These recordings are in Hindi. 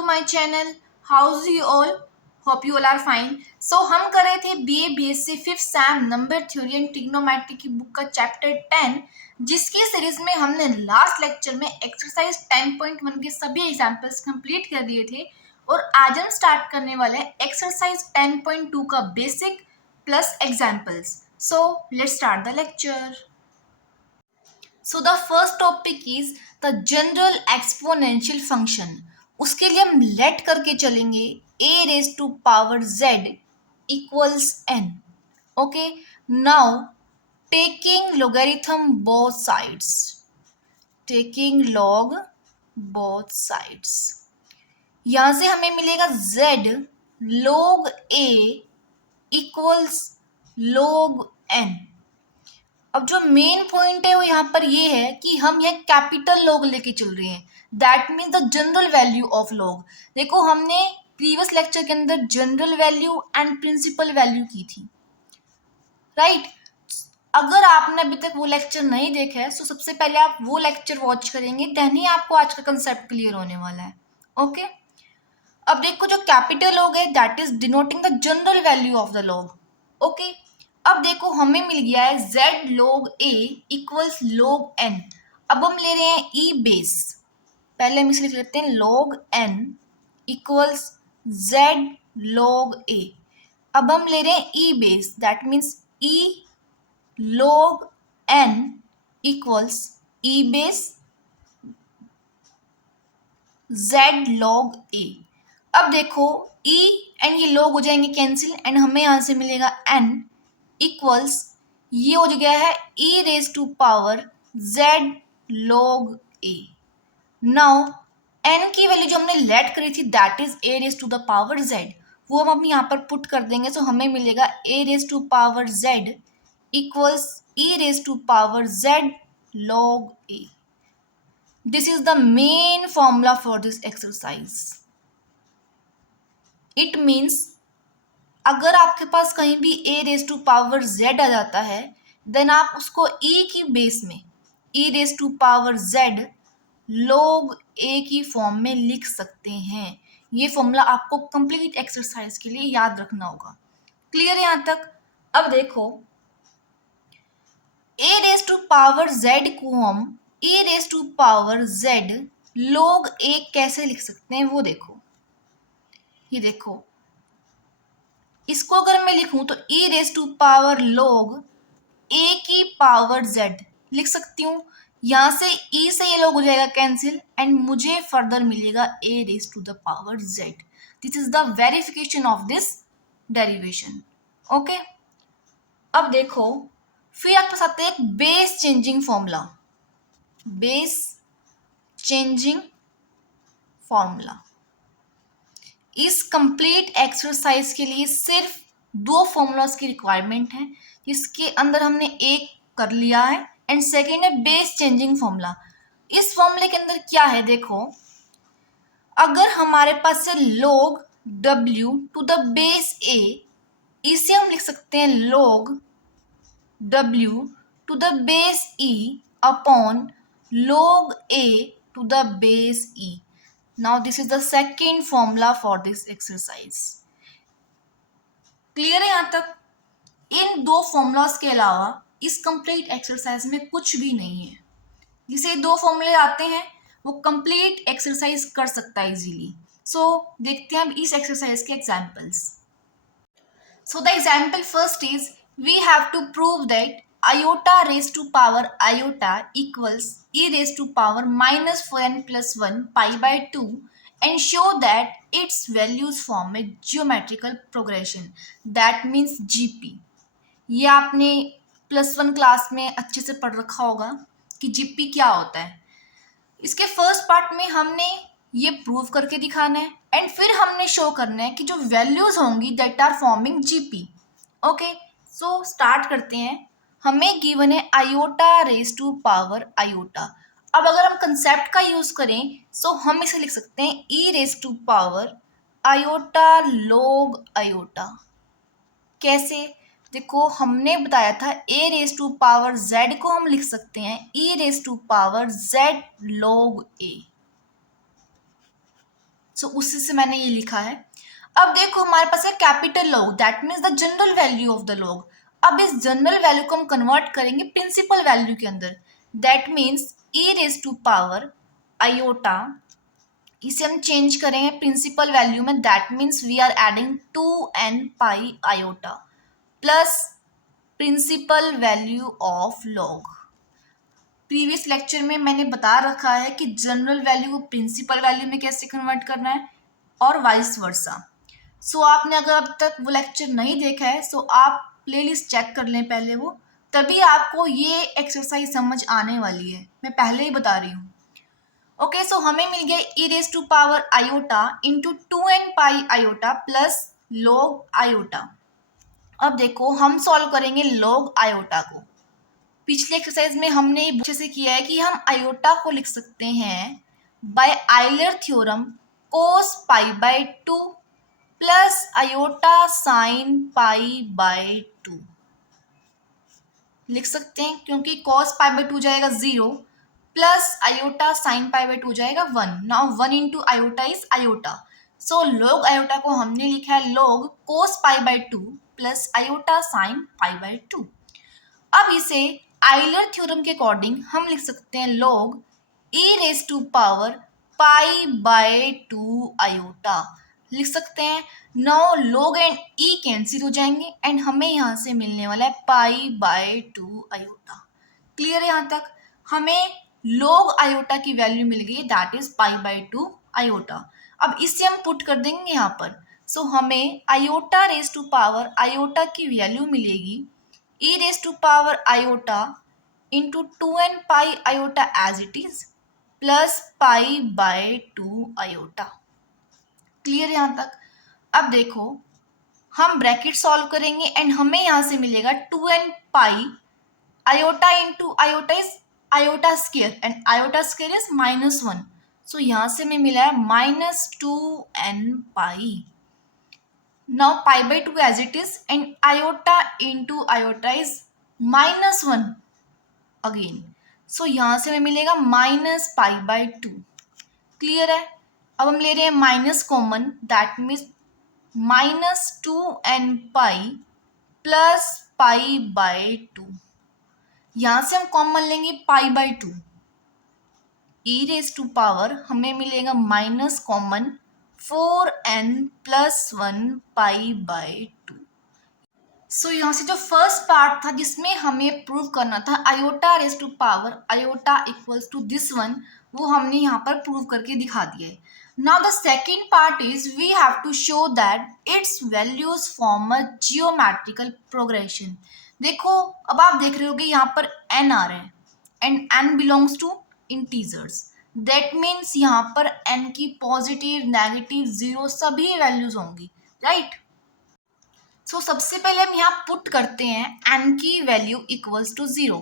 to my channel. How's you all? Hope you all are fine. So हम कर रहे थे BSc 5th Sam number theory and trigonometry की बुक का चैप्टर 10, जिसकी सीरीज में हमने लास्ट लेक्चर में एक्सरसाइज 10.1 के सभी एग्जाम्पल्स कंप्लीट कर दिए थे और आज हम स्टार्ट करने वाले हैं एक्सरसाइज 10.2 का basic plus examples. So let's start the lecture. So the first topic is the general exponential function. उसके लिए हम लेट करके चलेंगे a raised to power z equals n. Okay, now taking logarithm both sides. Taking log both sides. यहाँ से हमें मिलेगा z log a equals log n. अब जो मेन पॉइंट है वो यहाँ पर ये है कि हम यह कैपिटल लॉग लेके चल रहे हैं. That means the general value of log. देखो हमने प्रीवियस लेक्चर के अंदर general value and principal value की थी, राइट? अगर आपने अभी तक वो लेक्चर नहीं देखा है तो सबसे पहले आप वो लेक्चर वॉच करेंगे, देन ही आपको आज का कंसेप्ट क्लियर होने वाला है. ओके, अब देखो जो कैपिटल लॉग है that is denoting the general value of the log. Okay, अब देखो हमें मिल गया है z log a equals log n. अब हम ले रहे हैं e बेस. पहले हम इसे लिख लेते हैं log n equals z log a. अब हम ले रहे हैं e base, that means e log n equals e base z log a. अब देखो e एंड ये log हो जाएंगे कैंसिल एंड हमें यहाँ से मिलेगा n इक्वल्स ये हो गया है e raise to power z log a. Now n की वैल्यू जो हमने लेट करी थी that is a raise to the power z, वो हम यहाँ पर पुट कर देंगे. तो हमें मिलेगा a raise to power z equals e raise to power z log a. This is the main formula for this exercise. It means अगर आपके पास कहीं भी a raise to power z आ जाता है देन आप उसको e की बेस में e raise to power z log a की फॉर्म में लिख सकते हैं. ये फॉर्मूला आपको कंप्लीट एक्सरसाइज के लिए याद रखना होगा. क्लियर है यहाँ तक? अब देखो a raise to power z को हम e raise to power z log a कैसे लिख सकते हैं वो देखो. ये देखो इसको अगर मैं लिखूं तो e raise to power log a की पावर z लिख सकती हूँ. यहाँ से e से ये log हो जाएगा कैंसिल एंड मुझे फर्दर मिलेगा a raise to the power z. This is the verification of this derivation. Okay, अब देखो फिर आपके साथ एक base changing formula. Base changing formula. इस कंप्लीट एक्सरसाइज के लिए सिर्फ दो फॉर्मूलाज की रिक्वायरमेंट है, इसके अंदर हमने एक कर लिया है एंड सेकेंड है बेस चेंजिंग फॉर्मूला. इस फॉर्मूले के अंदर क्या है देखो, अगर हमारे पास है log w to the base a, इसे हम लिख सकते हैं log w to the base e upon log a to the base e. Now this is the second formula for this exercise. Clear है यहाँ तक? इन दो फॉर्मूलाज के अलावा इस कंप्लीट एक्सरसाइज में कुछ भी नहीं है. जिसे दो फॉर्मूले आते हैं वो कंप्लीट एक्सरसाइज कर सकता है इजीली. सो देखते हैं अब इस एक्सरसाइज के examples. So the example first is we have to prove that iota raised to power iota equals e raised to power minus 4n plus 1 pi by 2 and show that its values form a geometrical progression. That means GP. ये आपने +1 क्लास में अच्छे से पढ़ रखा होगा कि GP क्या होता है. इसके फर्स्ट पार्ट में हमने ये प्रूव करके दिखाना है एंड फिर हमने शो करना है कि जो वैल्यूज होंगी that are forming GP. Okay, so start करते हैं. हमें गिवन है iota raise to power iota. अब अगर हम कंसेप्ट का यूज करें तो हम इसे लिख सकते हैं e raise to power iota log iota. कैसे? देखो हमने बताया था a raise to power z को हम लिख सकते हैं e raise to power z log a. So उसी से मैंने ये लिखा है। अब देखो हमारे पास है capital log, that means the general value of the log. अब इस जनरल वैल्यू को हम कन्वर्ट करेंगे प्रिंसिपल वैल्यू के अंदर, that means E raise to power iota. इसे हम चेंज करेंगे प्रिंसिपल वैल्यू में, that means we are adding 2n pi iota plus principal value of log. Previous lecture में मैंने बता रखा है कि जनरल वैल्यू को प्रिंसिपल वैल्यू में कैसे कन्वर्ट करना है और वाइस वर्सा। सो आपने अगर अब तक वो लेक्चर नहीं देखा है सो आप प्लेलिस्ट चेक कर लें पहले वो, तभी आपको ये एक्सरसाइज समझ आने वाली है, मैं पहले ही बता रही हूँ। ओके, सो हमें मिल गया e raise to power iota into 2n pi iota plus log iota. अब देखो हम सॉल्व करेंगे लॉग आयोटा को। पिछले एक्सरसाइज में हमने अच्छे से किया है कि हम आयोटा को लिख सकते हैं by Euler theorem cos pi by 2 plus iota sine pi by 2 लिख सकते हैं, क्योंकि कॉस पाई बाय 2 जाएगा 0 plus iota sine pi by 2 जाएगा 1। Now 1 into iota is iota, so log iota को हमने लिखा है log cos pi by 2 plus iota sine pi by 2। अब इसे आइलर थ्योरम के अकॉर्डिंग हम लिख सकते हैं log E raise to power pi by 2 iota लिख सकते हैं। Now log and E cancel हो जाएंगे एंड हमें यहाँ से मिलने वाला है पाई बाय 2 आयोटा। क्लियर है यहाँ तक? हमें लॉग आयोटा की वैल्यू मिल गई, that is pi by 2 iota. अब इसे हम पुट कर देंगे यहाँ पर, सो हमें iota raise to power iota की वैल्यू मिलेगी e raised to power iota into 2n pi iota as it is plus pi by 2 iota। Clear यहाँ तक? अब देखो हम ब्रैकेट सॉल्व करेंगे एंड हमें यहाँ से मिलेगा 2n pi iota into iota is iota square and iota square is -1, सो यहाँ से हमें मिला है -2n pi. Now pi by 2 as it is and iota into iota is -1 again. So यहाँ से हमें मिलेगा माइनस पाई बाय 2। क्लियर है? अब हम ले रहे हैं minus common, that means -2n pi plus pi by 2। यहाँ से हम कॉमन लेंगे pi by 2, E raise to power हमें मिलेगा minus common 4n plus 1 pi by 2। So यहाँ से जो फर्स्ट पार्ट था जिसमें हमें प्रूव करना था iota raise to power iota equals to this one, वो हमने यहाँ पर प्रूव करके दिखा दिया है। Now the second part is we have to show that it's values form a geometrical progression. देखो अब आप देख रहे होगे यहाँ पर n आ रहे हैं and n belongs to integers, that means यहाँ पर n की पॉजिटिव नेगेटिव जीरो सभी वैल्यूज होंगी, राइट? सो सबसे पहले हम यहाँ पुट करते हैं n की वैल्यू इक्वल्स टू 0।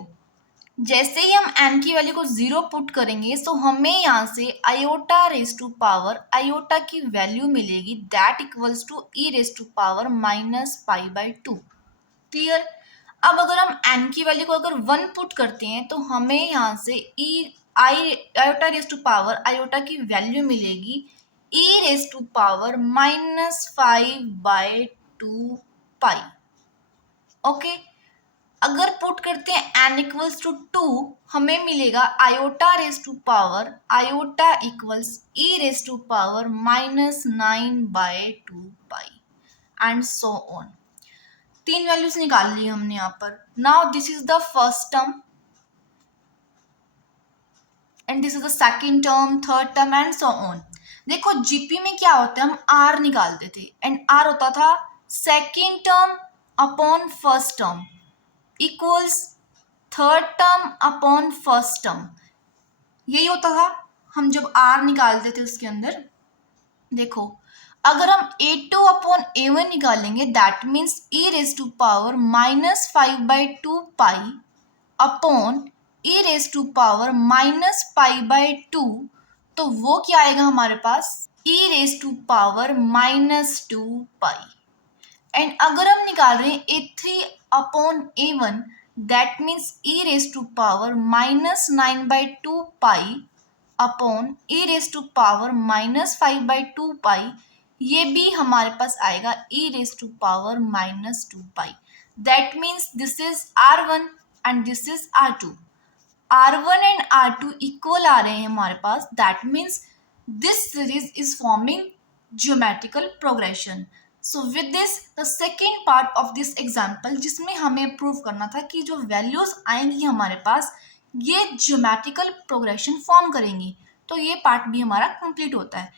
जैसे ही हम n की वैल्यू को 0 पुट करेंगे सो हमें यहाँ से iota raise to power iota की वैल्यू मिलेगी, that equals to e raise to power minus pi by 2। Clear? अब अगर हम n की वैल्यू को अगर 1 पुट करते हैं तो हमें यहाँ से iota raise to power iota की वैल्यू मिलेगी e raise to power -5 by 2 pi. Okay, अगर पुट करते हैं n इक्वल्स टू 2 हमें मिलेगा iota raise to power iota equals e raise to power -9 by 2 pi and so on. 3 values निकाल ली हमने यहाँ पर। Now this is the first term and this is the second term, third term and so on. देखो जीपी में क्या होता है, हम आर निकालते थे एंड आर होता था second term upon first term equals third term upon first term, यही होता था हम जब आर निकालते थे उसके अंदर। देखो अगर हम a2 अपॉन a1 निकालेंगे that means e raise to power -5 by 2 pi upon e raise to power -π/2, तो वो क्या आएगा हमारे पास e raise to power -2 pi. And अगर हम निकाल रहे हैं a3 upon a1 that means e raise to power -9/2 pi upon e raise to power -5/2 pi, ये भी हमारे पास आएगा e raise to power -2 pi. That means this is R1 and this is R2। R1 and R2 equal आ रहे हैं हमारे पास। That means this series is forming geometrical progression. So with this the second part of this example, जिसमें हमें प्रूव करना था कि जो वैल्यूज आएंगी हमारे पास ये ज्योमेट्रिकल प्रोग्रेशन फॉर्म करेंगी, तो ये पार्ट भी हमारा कंप्लीट होता है।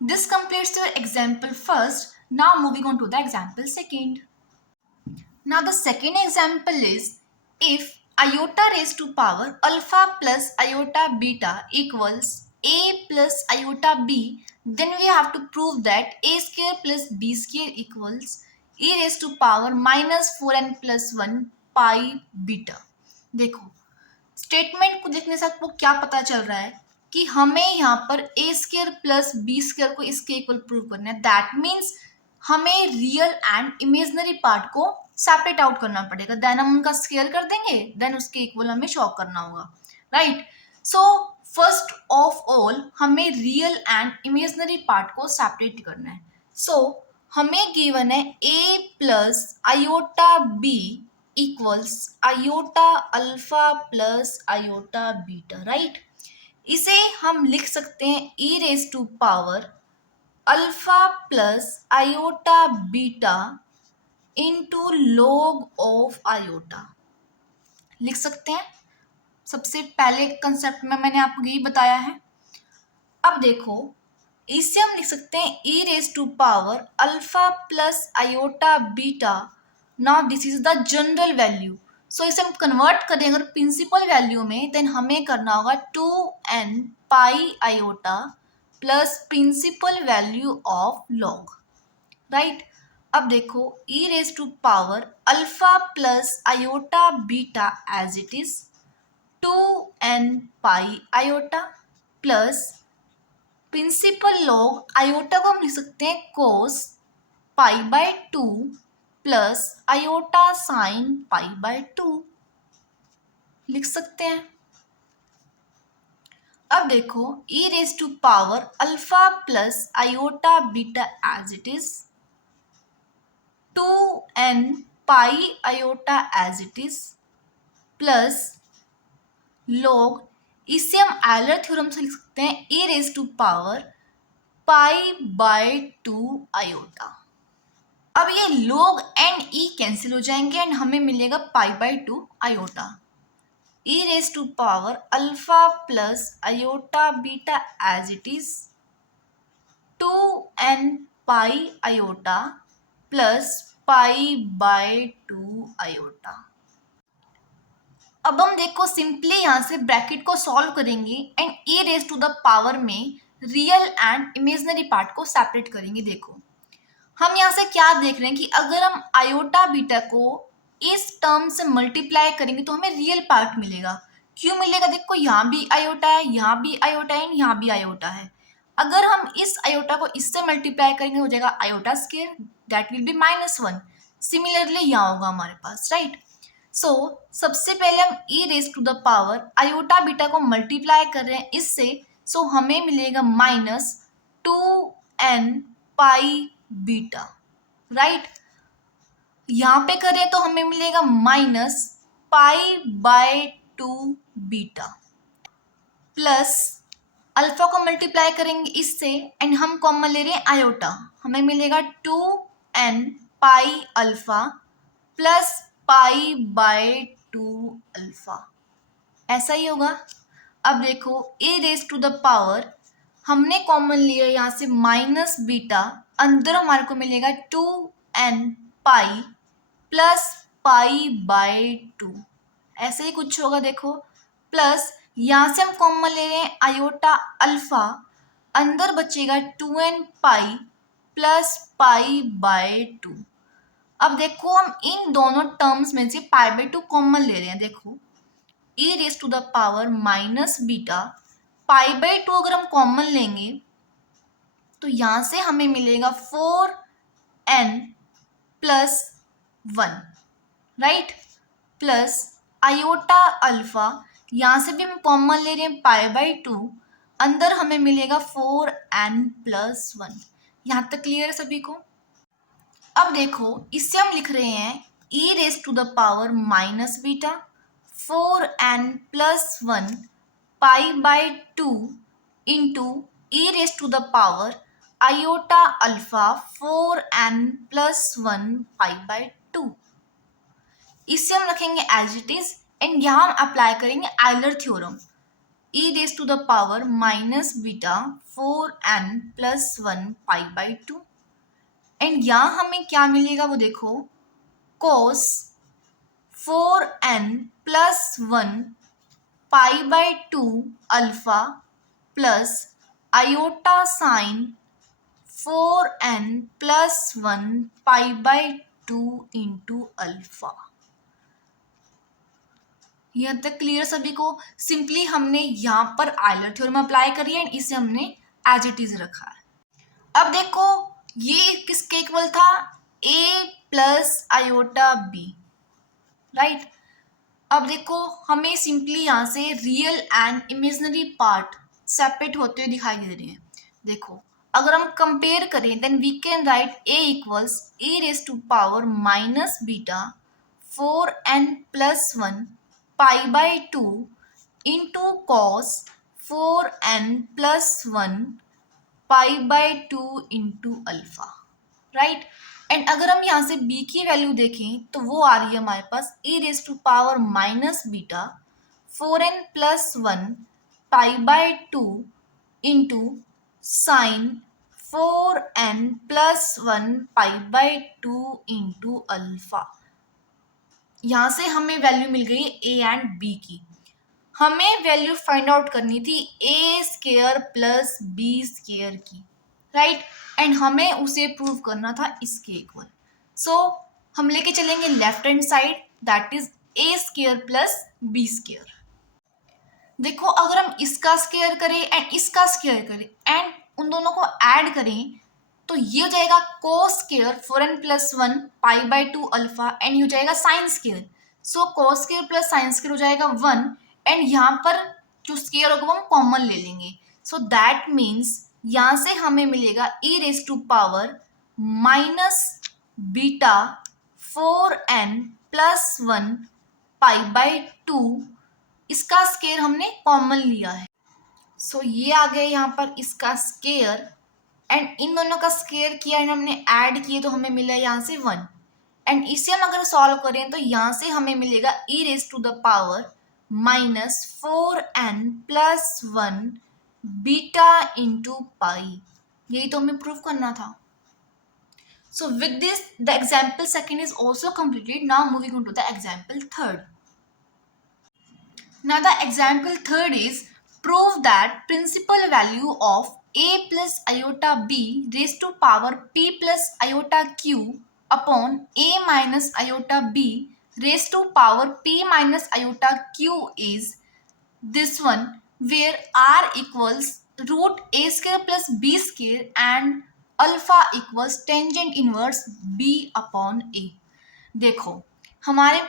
This completes your example first. Now moving on to the example second. Now the second example is, if iota raised to power alpha plus iota beta equals a plus iota b, then we have to prove that a square plus b square equals e raised to power -4n plus 1 pi beta। देखो स्टेटमेंट को देखने से आपको क्या पता चल रहा है कि हमें यहाँ पर ए स्क्र प्लस बी स्क्र को इसके इक्वल प्रूव करना है। दैट मीन्स हमें रियल एंड इमेजनरी पार्ट को सेपरेट आउट करना पड़ेगा, देन हम उनका स्क्वायर कर देंगे, देन उसके इक्वल हमें शो करना होगा, right. So first of all हमें रियल एंड इमेजनरी पार्ट को सेपरेट करना है। सो हमें गिवन है a plus iota b equals iota alpha plus iota beta, right. इसे हम लिख सकते हैं e raise to power alpha plus iota beta into log of iota लिख सकते हैं। सबसे पहले कंसेप्ट में मैंने आपको यही बताया है। अब देखो इससे हम लिख सकते हैं e raise to power alpha plus iota beta. Now this is the general value. So इसे हम कन्वर्ट करें अगर प्रिंसिपल वैल्यू में, देन हमें करना होगा 2n pi iota plus principal value of log, right. अब देखो e raise to power alpha plus iota beta as it is 2n pi iota plus principal log iota को हम लिख सकते हैं कोस π/2 प्लस आयोटा साइन π/2 लिख सकते हैं। अब देखो e raise to power alpha plus iota beta as it is 2n pi iota as it is plus log, इसे हम आयलर थ्योरम से लिख सकते हैं e raise to power π/2 iota. अब ये log एंड ई कैंसिल हो जाएंगे एंड हमें मिलेगा π/2 iota. E raise to power alpha plus iota beta as it is 2n pi iota plus π/2 iota. अब हम देखो सिंपली यहाँ से ब्रैकेट को सॉल्व करेंगे and e raise to the power में रियल एंड इमेजनरी पार्ट को सेपरेट करेंगे। देखो हम यहाँ से क्या देख रहे हैं कि अगर हम आयोटा बीटा को इस टर्म से मल्टीप्लाई करेंगे तो हमें रियल पार्ट मिलेगा। क्यों मिलेगा? देखो यहाँ भी आयोटा है, यहाँ भी आयोटा है, यहाँ भी आयोटा है। अगर हम इस आयोटा को इससे मल्टीप्लाई करेंगे हो जाएगा iota square, that will be -1। Similarly यहाँ होगा हमारे पास, राइट। सो सबसे पहले हम e raise to the power iota beta को मल्टीप्लाई कर रहे हैं इससे, सो हमें मिलेगा -2n पाई बीटा, राइट। यहाँ पे करें तो हमें मिलेगा -π/2 बीटा प्लस अल्फा को मल्टीप्लाई करेंगे इससे एंड हम कॉमन ले रहे हैं आयोटा, हमें मिलेगा 2n pi alpha plus π/2 alpha, ऐसा ही होगा। अब देखो ए रेज टू द पावर हमने कॉमन लिया यहाँ से माइनस बीटा, अंदर हमारे को मिलेगा 2n पाई प्लस π/2, ऐसे ही कुछ होगा। देखो प्लस यहाँ से हम कॉमन ले रहे हैं आयोटा अल्फा, अंदर बचेगा 2n पाई प्लस π/2। अब देखो हम इन दोनों टर्म्स में से π/2 कॉमन ले रहे हैं। देखो e raise to the power minus beta π/2 अगर हम कॉमन लेंगे तो यहाँ से हमें मिलेगा 4n plus 1, right, plus iota alpha, यहाँ से भी हम कॉमन ले रहे हैं π/2, अंदर हमें मिलेगा 4n+1। यहां तक क्लियर है सभी को? अब देखो इससे हम लिख रहे हैं e⁻⁻β 4n+1 π/2 into e⁻iα 4n+1 π/2। इससे हम रखेंगे एज इट इज एंड यहाँ हम अप्लाई करेंगे Euler theorem e⁻⁻β 4n+1 π/2 and यहाँ हमें क्या मिलेगा वो देखो cos 4n+1 π/2 alpha plus iota sine 4n+1 π/2 into alpha. यहाँ तक क्लियर सभी को? सिंपली हमने यहाँ पर आयलर थ्योरम अप्लाई करी है एंड इसे हमने एज इट इज रखा है। अब देखो ये किसके इक्वल था? a plus iota b, right. अब देखो हमें सिंपली यहाँ से real and imaginary part separate होते हुए दिखाई दे रहे हैं। देखो अगर हम कंपेयर करें then we can write a equals e⁻⁻β 4n+1 π/2 into cos 4n+1 π/2 into alpha, right. And अगर हम यहाँ से b की वैल्यू देखें तो वो आ रही है हमारे पास e⁻⁻β 4n+1 π/2 into sine 4n+1 π/2 into alpha. यहाँ से हमें वैल्यू मिल गई a एंड b की। हमें वैल्यू फाइंड आउट करनी थी a² प्लस b² की, राइट। एंड हमें उसे प्रूव करना था इसके इक्वल। सो हम लेके चलेंगे left hand side that is a² plus b²। देखो अगर हम इसका स्क्वायर करें एंड इसका स्क्वायर करें एंड उन दोनों को ऐड करें तो ये हो जाएगा cos² 4n+1 π/2 अल्फा एंड ये हो जाएगा sin²। सो cos² प्लस sin² हो जाएगा 1 एंड यहाँ पर जो स्क्वायर होगा वो हम कॉमन ले लेंगे। सो दैट मीन्स यहाँ से हमें मिलेगा e⁻⁻β 4n+1 π/2। इसका स्क्वायर हमने कॉमन लिया है। सो ये आ गया यहाँ पर इसका स्क्वायर एंड इन दोनों का स्क्वायर किया एंड हमने ऐड किए तो हमें मिला यहाँ से 1 एंड इसे हम अगर सॉल्व करें तो यहाँ से हमें मिलेगा e⁻⁻4n+1 बीटा इंटू पाई। यही तो हमें प्रूव करना था। सो with this the example second is also completed. Now moving on to the example third. Now the example third is prove that principal value of a plus iota b raised to power p plus iota q upon a minus iota b raised to power p minus iota q is this one, where r equals √a² plus b² and alpha equals tangent inverse b upon a। देखो हमारे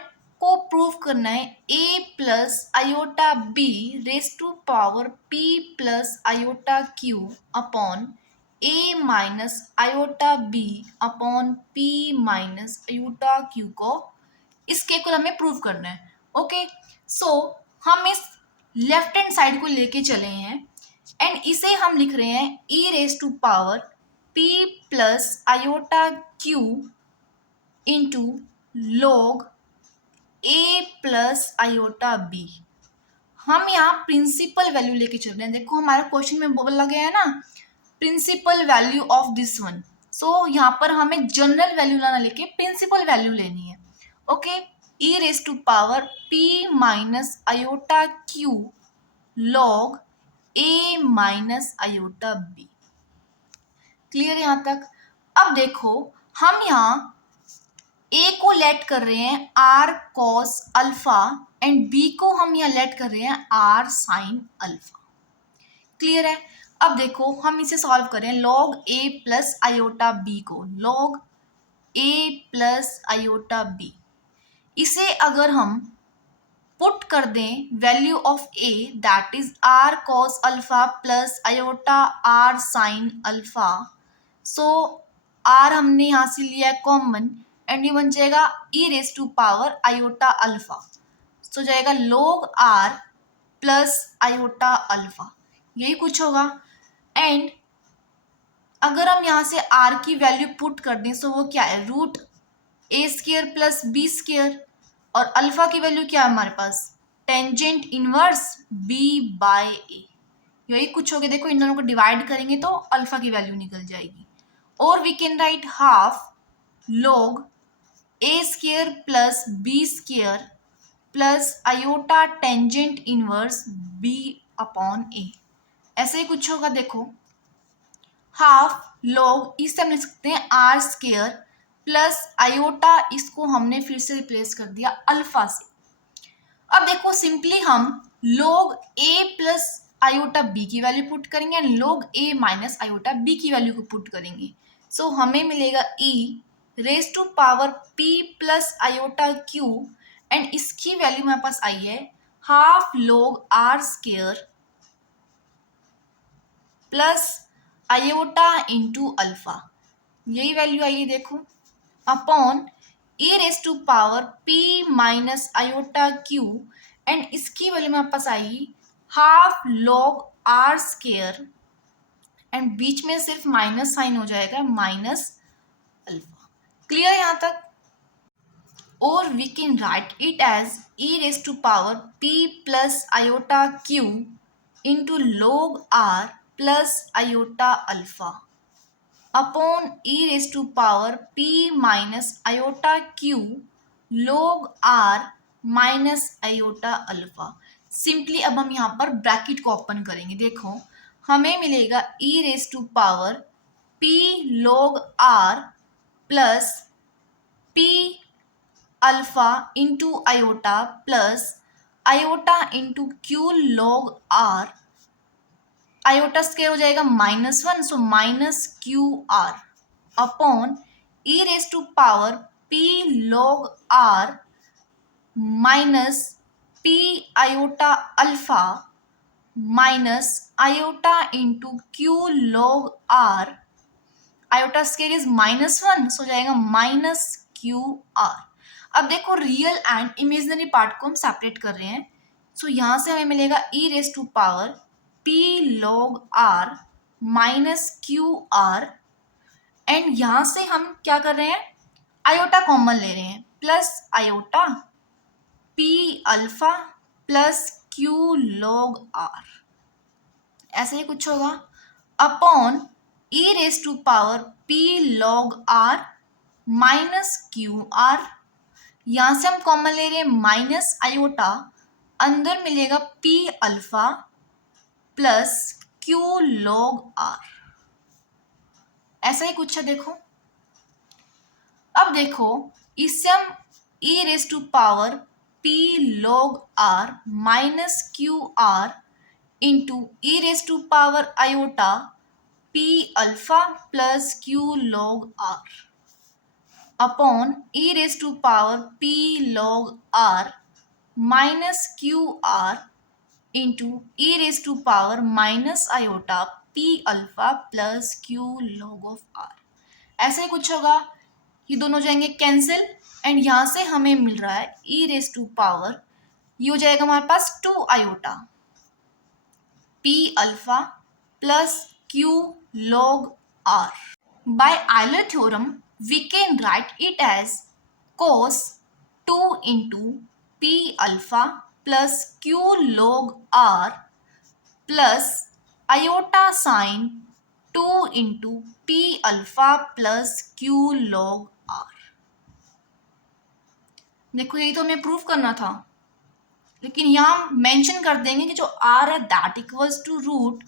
को प्रूव करना है a plus iota b raise to power p plus iota q upon a minus iota b upon p minus iota q को इसके इक्वल हमें प्रूव करना है। ओके सो हम इस लेफ्ट हैंड साइड को लेके चले हैं एंड इसे हम लिख रहे हैं e⁻⁻ p plus iota q into log a plus iota b. हम यहाँ प्रिंसिपल वैल्यू लेके चल रहे हैं। देखो हमारे क्वेश्चन में बोला गया है ना principal value of this one. So यहाँ पर हमें जनरल वैल्यू ना लेके प्रिंसिपल वैल्यू लेनी है। Okay e⁻⁻ p minus iota q log a minus iota b. Clear है यहाँ तक? अब देखो हम यहाँ a को लेट कर रहे हैं r cos alpha and b को हम यहाँ लेट कर रहे हैं r sin अल्फा। क्लियर है? अब देखो हम इसे सॉल्व करें log a plus iota b को log a plus iota b। इसे अगर हम पुट कर दें value of a that is r cos alpha plus iota r sine alpha. So r हमने यहाँ से लिया है कॉमन एंड ये बन जाएगा e raise to power iota alpha. So जाएगा log r plus iota alpha, यही कुछ होगा। एंड अगर हम यहाँ से आर की वैल्यू पुट कर दें सो वो क्या है, root a square plus b square, और अल्फा की वैल्यू क्या है हमारे पास, टेंजेंट इनवर्स बी बाय ए, यही कुछ हो गया। देखो इन दोनों को डिवाइड करेंगे तो अल्फा की वैल्यू निकल जाएगी। और we can write half log a square plus b square plus iota tangent inverse b upon a, ऐसे ही कुछ होगा। देखो हाफ log इससे हम लिख सकते हैं आर स्केयर प्लस आयोटा, इसको हमने फिर से रिप्लेस कर दिया अल्फा से। अब देखो सिंपली हम log a plus iota b की वैल्यू पुट करेंगे and log a minus iota b की वैल्यू को पुट करेंगे। सो हमें मिलेगा e raise to power p plus iota q and इसकी वैल्यू हमारे पास आई है half log r square plus iota into alpha, यही वैल्यू आई है देखो, upon e raise to power p minus iota q and इसकी वैल्यू मेरे पास आई half log r square and बीच में सिर्फ माइनस साइन हो जाएगा माइनस अल्फा। क्लियर यहाँ तक? और we can write it as e raise to power p plus iota q into log r plus iota alpha upon e raise to power p minus iota q log r minus iota alpha. Simply अब हम यहाँ पर ब्रैकेट को ओपन करेंगे। देखो हमें मिलेगा e raise to power p log r plus p alpha into iota plus iota into q log r, iota square हो जाएगा -1 so minus q r upon e raise to power p log r minus p iota alpha minus iota into q log r, iota square is -1 सो जाएगा माइनस क्यू आर। अब देखो रियल एंड इमेजिनरी पार्ट को हम सेपरेट कर रहे हैं। सो यहाँ से हमें मिलेगा e raise to power p log r minus q r and यहाँ से हम क्या कर रहे हैं, आयोटा कॉमन ले रहे हैं, प्लस आयोटा p अल्फा प्लस क्यू log r, ऐसे ही कुछ होगा, upon e raise to power p log r minus q r, यहाँ से हम कॉमन ले रहे हैं माइनस आयोटा, अंदर मिलेगा p अल्फा प्लस क्यू log r, ऐसा ही कुछ है। देखो अब देखो इससे हम e raise to power p log r minus q r into e raise to power iota p अल्फा plus q log r upon e raise to power p log r minus q r into e raise to power minus iota p अल्फा plus q log of r, ऐसे ही कुछ होगा। ये दोनों जाएंगे कैंसिल एंड यहाँ से हमें मिल रहा है ई रेज टू पावर, ये हो जाएगा हमारे पास 2 आयोटा p अल्फा plus q log r। By Euler theorem we can write it as cos 2 into p अल्फा plus q log r plus iota sine 2 into p अल्फा प्लस क्यू log r। देखो यही तो हमें प्रूफ करना था, लेकिन यहाँ मेंशन कर देंगे कि जो r है that equals to root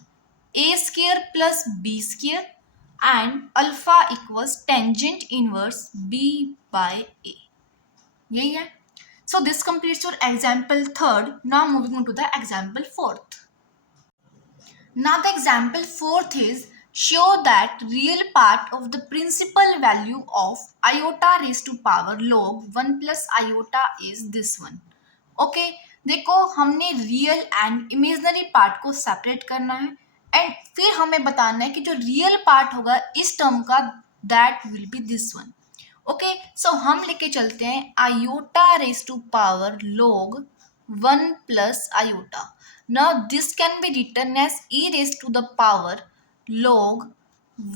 a square plus b square and alpha equals tangent inverse b by a, यही है। So this completes your example 3rd. Now moving on to the example 4th. Now the example 4th is show that real part of the principal value of iota raised to power log 1 plus iota is this one. Okay, देखो हमने रियल एंड इमेजिनरी पार्ट को सेपरेट करना है एंड फिर हमें बताना है कि जो रियल पार्ट होगा इस टर्म का that will be this one. Okay, so हम लेके चलते हैं iota raise to power log 1 plus iota. Now this can be written as e raise to the power log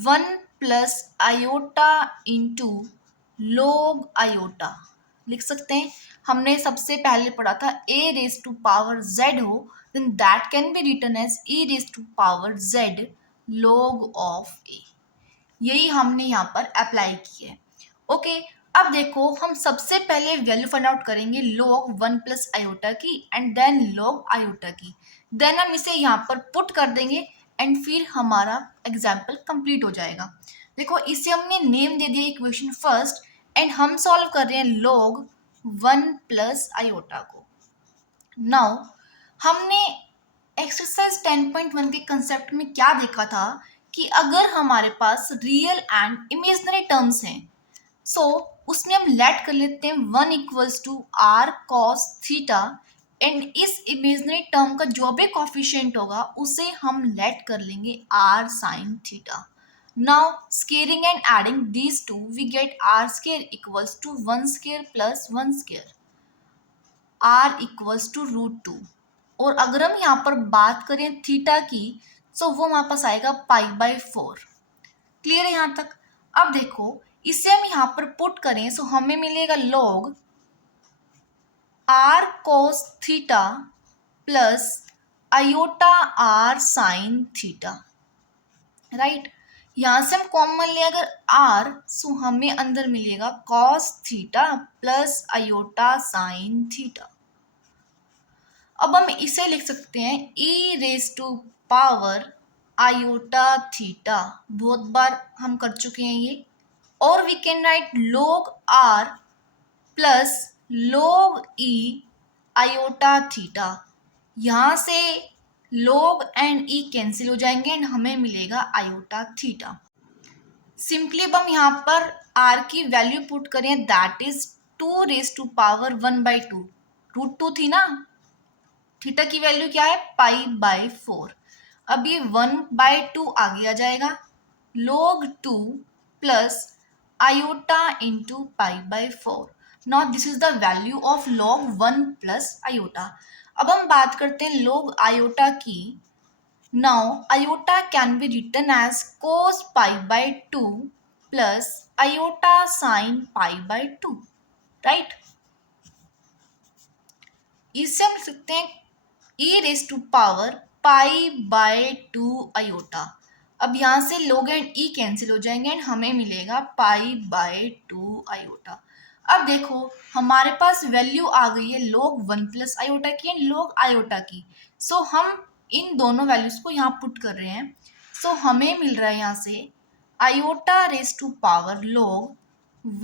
1 plus iota into log iota लिख सकते हैं। हमने सबसे पहले पढ़ा था a raise to power z हो then that can be written as e raise to power z log of a। यही हमने यहाँ पर अप्लाई किया है। ओके, अब देखो हम सबसे पहले वैल्यू फाइंड आउट करेंगे log 1 प्लस आयोटा की एंड देन log आयोटा की। देन हम इसे यहाँ पर पुट कर देंगे एंड फिर हमारा एग्जाम्पल कंप्लीट हो जाएगा। देखो इसे हमने नेम दे दिया इक्वेशन फर्स्ट एंड हम सॉल्व कर रहे हैं log 1 प्लस आयोटा को। नाउ हमने एक्सरसाइज 10.1 के कंसेप्ट में क्या देखा था कि अगर हमारे पास रियल एंड इमेजिनरी टर्म्स हैं सो उसमें हम लेट कर लेते हैं 1 equals to r cos theta and इस इमेजिनरी टर्म का जो भी कॉफिशिएंट होगा उसे हम लेट कर लेंगे r sine theta. Now squaring and adding these two we get r square equals to 1 square plus 1 square r equals to √2। और अगर हम यहाँ पर बात करें थीटा की तो वो हमारे पास आएगा π/4। क्लियर है यहाँ तक? अब देखो इसे हम यहाँ पर पुट करें तो हमें मिलेगा log r cos theta plus iota r sine theta. Right, यहाँ से हम कॉमन ले अगर r सो हमें अंदर मिलेगा cos theta plus iota sine theta. अब हम इसे लिख सकते हैं e raise to power iota theta, बहुत बार हम कर चुके हैं ये। और we can write log r plus log e iota theta. यहाँ से log एंड e कैंसिल हो जाएंगे एंड हमें मिलेगा आयोटा थीटा। सिंपली अब हम यहाँ पर r की वैल्यू पुट करें that is 2 raise to power 1/2। √2 थी ना, थीटा की वैल्यू क्या है π/4। अब ये 1/2 आगे आ जाएगा log 2 plus iota into π/4। Now this is the value of log 1 plus iota. अब हम बात करते हैं log आयोटा की। Now iota can be written as cos π/2 plus iota sine π/2। Right, इससे हम लिख सकते हैं e raise to power π/2 iota. अब यहाँ से log एंड e कैंसिल हो जाएंगे एंड हमें मिलेगा π/2 आयोटा। अब देखो हमारे पास वैल्यू आ गई है log 1 प्लस आयोटा की एंड log आयोटा की। सो हम इन दोनों वैल्यूज को यहाँ पुट कर रहे हैं। सो हमें मिल रहा है यहाँ से iota raise to power log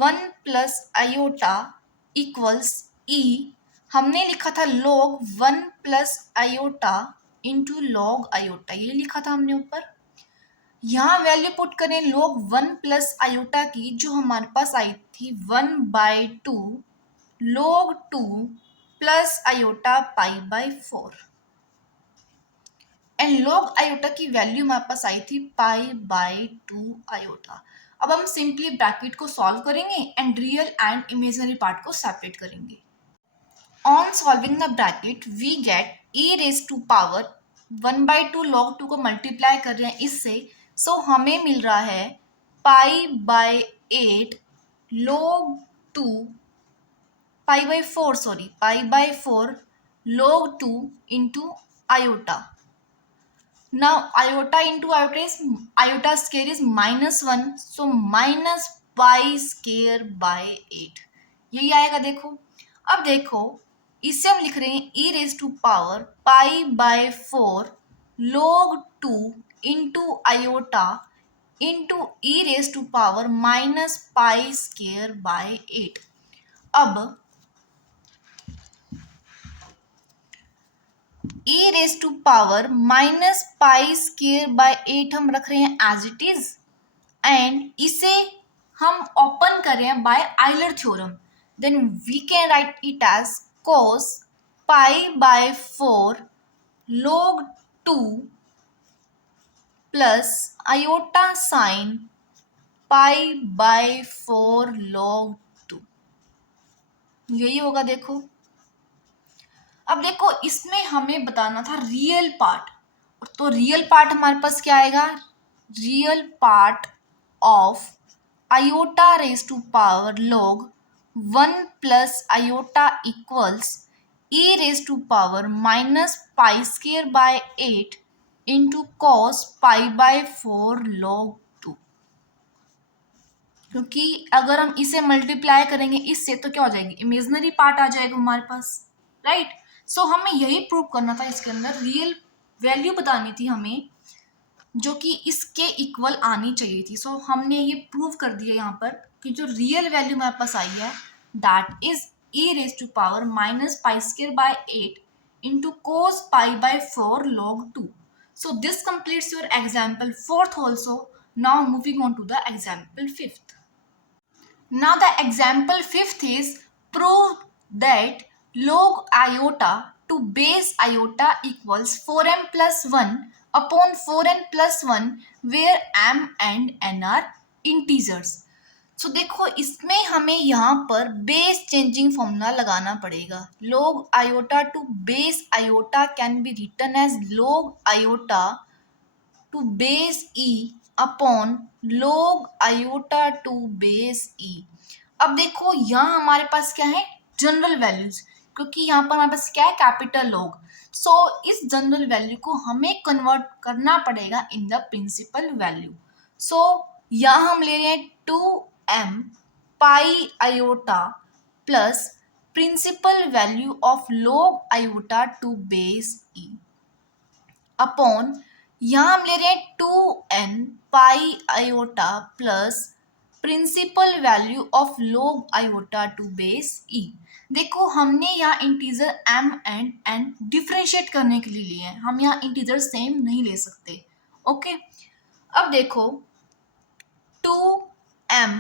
1 plus iota equals e। हमने लिखा था log 1 plus iota into log iota, ये लिखा था हमने ऊपर। यहाँ वैल्यू पुट करें log 1 प्लस आयोटा की जो हमारे पास आई थी 1/2 log 2 plus iota π/4 and log iota की वैल्यू हमारे पास आई थी π/2 आयोटा। अब हम सिंपली ब्रैकेट को सॉल्व करेंगे and real and imaginary part को सेपरेट करेंगे। On solving the bracket, we get e raised to power 1/2 log 2 को मल्टीप्लाई कर रहे हैं इससे, सो हमें मिल रहा है π/8 log 2 π/4 log 2 into iota। Now iota into iota is iota square is -1, so minus pi square by 8 यही आएगा। देखो अब देखो इसे हम लिख रहे हैं e raise to power π/4 log 2 into iota into e raise to power minus pi square by 8। अब e raise to power minus pi square by 8 हम रख रहे हैं एज इट इज एंड इसे हम ओपन कर रहे हैं by Euler theorem, then we can write it as cos π/4 log 2 plus iota sine π/4 log 2, यही होगा। देखो अब देखो इसमें हमें बताना था रियल पार्ट, तो रियल पार्ट हमारे पास क्या आएगा, real part of iota raise to power log 1 plus iota equals e raise to power -π² into cos π/4 log 2, क्योंकि अगर हम इसे मल्टीप्लाई करेंगे इससे तो क्या हो जाएगी, इमेजिनरी पार्ट आ जाएगा हमारे पास, राइट। सो हमें यही प्रूव करना था, इसके अंदर रियल वैल्यू बतानी थी हमें जो कि इसके इक्वल आनी चाहिए थी। सो हमने ये प्रूव कर दिया यहाँ पर कि जो रियल वैल्यू हमारे पास आई है that is e raise to power -π² into cos π/4 log 2। So this completes your example 4th also. Now moving on to the example 5th. Now the example 5th is prove that log iota to base iota equals 4m plus 1 upon 4n plus 1 where m and n are integers. So देखो इसमें हमें यहाँ पर बेस चेंजिंग फॉर्मूला लगाना पड़ेगा। log iota to base iota can be written as log iota to base e upon log iota to base e। अब देखो यहाँ हमारे पास क्या है, जनरल वैल्यूज, क्योंकि यहाँ पर हमारे पास क्या है, कैपिटल log। सो इस जनरल वैल्यू को हमें कन्वर्ट करना पड़ेगा in the principal value. So यहाँ हम ले रहे हैं 2m pi iota plus principal value of log iota to base e upon यहाँ हम ले रहे हैं 2n pi iota plus principal value of log iota to base e। देखो हमने यहाँ integer m and n differentiate करने के लिए लिए हैं, हम यहाँ इंटीजर सेम नहीं ले सकते। ओके अब देखो 2m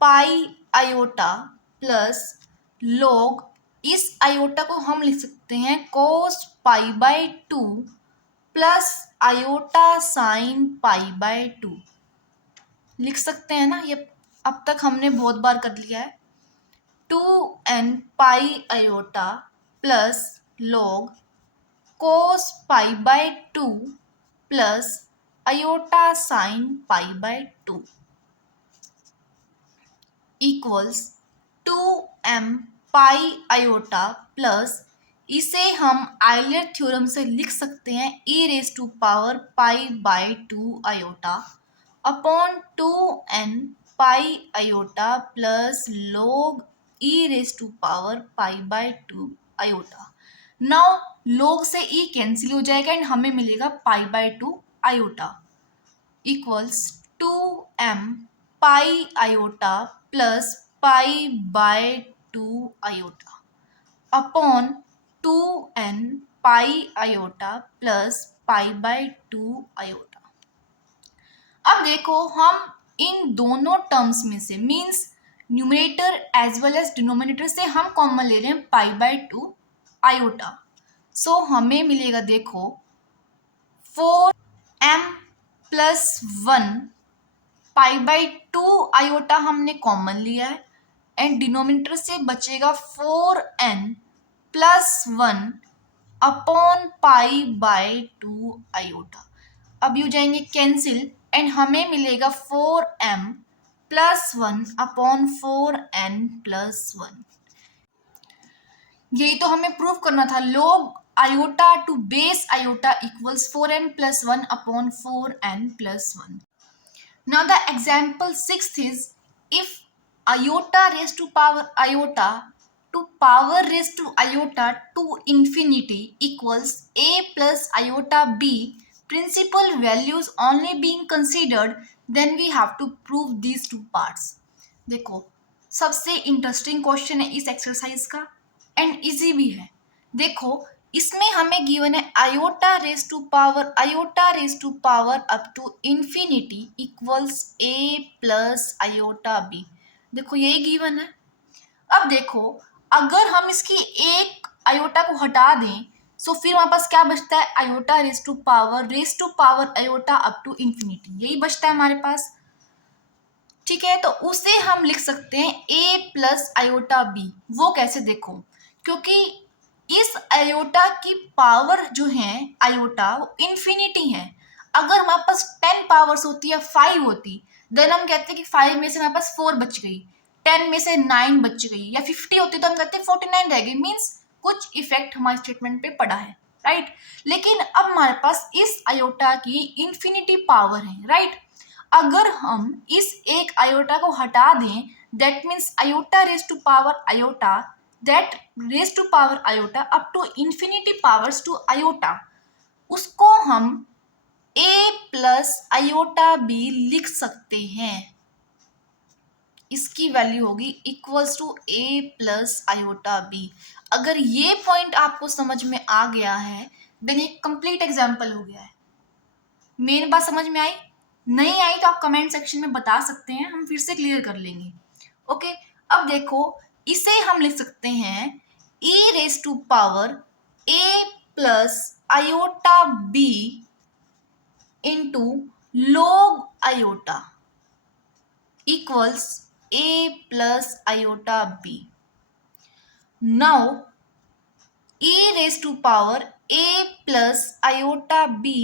pi iota plus log, इस आयोटा को हम लिख सकते हैं cos π/2 प्लस आयोटा साइन π/2 लिख सकते हैं ना, ये अब तक हमने बहुत बार कर लिया है। 2n pi iota plus log cos π/2 plus iota sine π/2 equals 2m pi iota plus, इसे हम आइलर थ्योरम से लिख सकते हैं e raise to power π/2 iota upon 2n pi iota plus log e raise to power π/2 iota. Now log से e कैंसिल हो जाएगा एंड हमें मिलेगा π/2 iota equals 2m pi iota plus π/2 iota upon 2n pi iota plus π/2 iota. अब देखो हम इन दोनों टर्म्स में से means numerator as well as denominator से हम कॉमन ले रहे हैं π/2 आयोटा। सो हमें मिलेगा देखो 4m प्लस 1 π/2 आयोटा हमने कॉमन लिया है एंड डिनोमिनेटर से बचेगा 4n प्लस 1 अपॉन π/2 आयोटा। अब ये हो जाएंगे कैंसिल एंड हमें मिलेगा 4m plus 1 upon 4n plus 1। यही तो हमें प्रूव करना था, log iota to base iota equals 4n plus 1 upon 4n plus 1। Now the example 6th is if iota raised to power iota to power raised to iota to infinity equals a plus iota b, principal values only being considered, then we have to prove these two parts। देखो सबसे इंटरेस्टिंग क्वेश्चन है इस एक्सरसाइज का एंड इजी भी है। देखो इसमें हमें गिवन है iota raise to power up to infinity equals a plus iota b। देखो यही गिवन है। अब देखो अगर हम इसकी एक आयोटा को हटा दें, सो फिर हमारे पास क्या बचता है, iota raise to power iota up to infinity, यही बचता है हमारे पास। ठीक है, तो उसे हम लिख सकते हैं a प्लस आयोटा बी। वो कैसे, देखो, क्योंकि इस आयोटा की पावर जो है आयोटा वो इन्फिनिटी है। अगर हमारे पास 10 पावर्स होती या 5 होती, देन हम कहते हैं कि 5 में से हमारे पास 4 बच गई, 10 में से 9 बच गई, या 50 होती तो हम कहते हैं 49 रह गई। मीन्स कुछ इफेक्ट हमारे स्टेटमेंट पे पड़ा है, राइट। लेकिन अब हमारे पास इस आयोटा की इन्फिनिटी पावर है, राइट। अगर हम इस एक आयोटा को हटा दें, that means iota raise to power iota, that raise to power iota up to infinity powers to iota, उसको हम a प्लस आयोटा बी लिख सकते हैं। इसकी वैल्यू होगी equals to a plus iota b. अगर ये पॉइंट आपको समझ में आ गया है, देन ये कंप्लीट एग्जाम्पल हो गया है। मेन बात समझ में आई? नहीं आई तो आप कमेंट सेक्शन में बता सकते हैं, हम फिर से क्लियर कर लेंगे। ओके, अब देखो, इसे हम लिख सकते हैं e raise to power a plus iota b into log iota equals a plus iota b। Now e raise to power a plus iota b,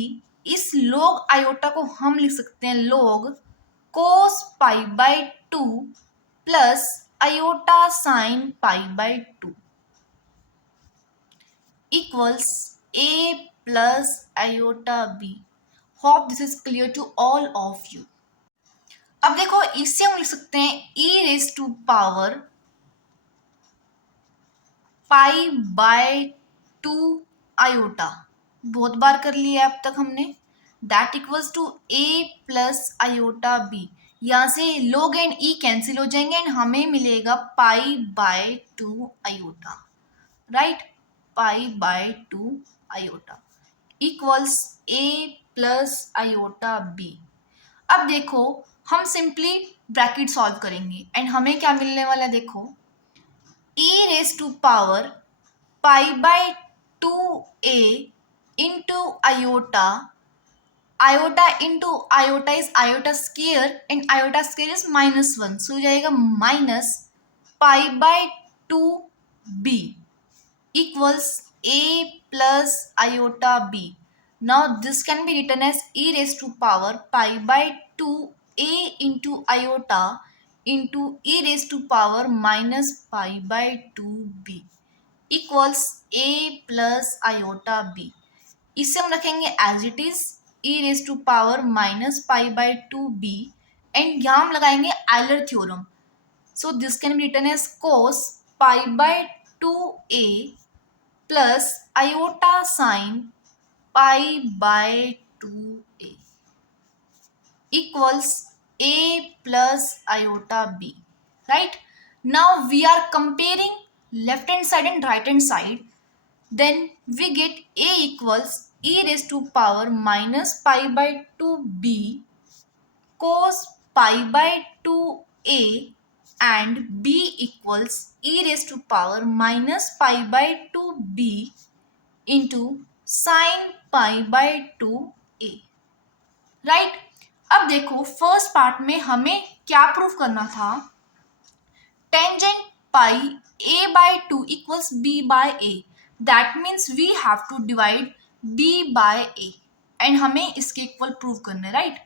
इस log आयोटा को हम लिख सकते हैं log cos pi by 2 plus iota sine pi by 2 equals a plus iota b। Hope this is clear to all of you. अब देखो, इससे हम लिख सकते हैं e raise to power pi by 2 iota, बहुत बार कर लिया अब तक हमने, that equals to a plus iota b। यहाँ से log एंड e कैंसिल हो जाएंगे एंड हमें मिलेगा pi by 2 iota, right. Pi by 2 iota equals a plus iota b। अब देखो, हम सिंपली ब्रैकेट सॉल्व करेंगे एंड हमें क्या मिलने वाला है, देखो, e raise to power pi by 2a into iota, iota into iota is iota square and iota square is -1, so हो जाएगा minus pi by 2b equals a plus iota b. Now this can be written as e raised to power pi by 2a into iota into e raised to power minus pi by 2b equals a plus iota b. इसे हम रखेंगे as it is e raised to power minus pi by 2b and यहाँ हम लगाएंगे Euler theorem. So this can be written as cos pi by 2a plus iota sin pi by 2a equals a plus iota b, right? Now we are comparing left hand side and right hand side, then we get a equals e raised to power minus pi by 2b cos pi by 2a and b equals e raised to power minus pi by 2b into sin pi by 2a, right. अब देखो, फर्स्ट पार्ट में हमें क्या प्रूफ करना था, tangent pi a by 2 equals b by a, that means we have to divide b by a and हमें इसके इक्वल प्रूव करना है, राइट।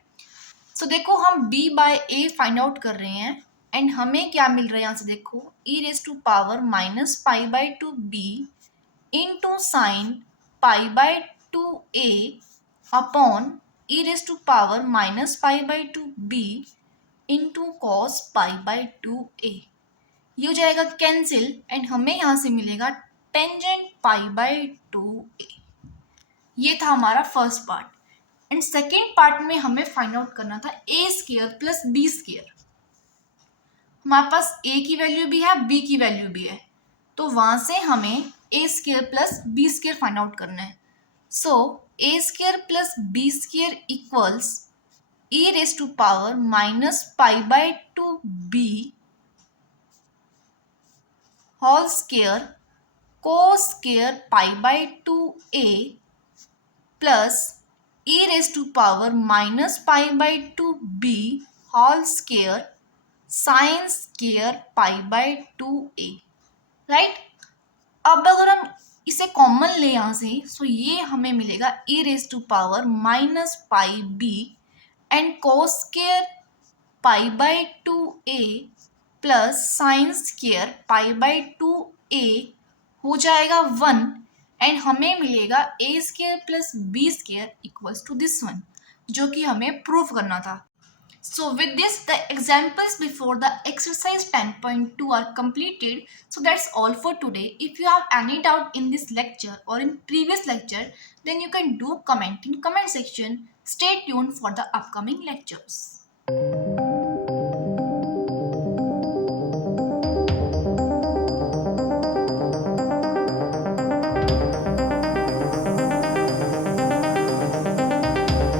सो देखो, हम b by a find out कर रहे हैं एंड हमें क्या मिल रहा है यहाँ से, देखो, e raise to power minus pi by 2b into sine pi by 2a upon e raise to power minus pi by 2b into cos pi by 2a, ये हो जाएगा कैंसिल एंड हमें यहाँ से मिलेगा टेंजेंट पाई बाय 2a। ये था हमारा first part and second part में हमें फाइंड आउट करना था a square plus b square. हमारे पास a की वैल्यू भी है, b की वैल्यू भी है, तो वहां से हमें a square plus b square find out करना है। So a square plus b square equals e raise to power minus pi by 2b whole square cos square pi by 2a plus e raised to power minus pi by 2b whole square sin square pi by 2a, right. अब अगर हम इसे कॉमन ले यहाँ से, सो ये हमें मिलेगा e raise to power minus pi b and cos square pi by 2a plus sine square pi by 2a हो जाएगा 1 एंड हमें मिलेगा a square plus b square equals to this one, जो कि हमें प्रूव करना था। So with this, the examples before the exercise 10.2 are completed. So that's all for today. If you have any doubt in this lecture or in previous lecture, then you can do comment in comment section. Stay tuned for the upcoming lectures.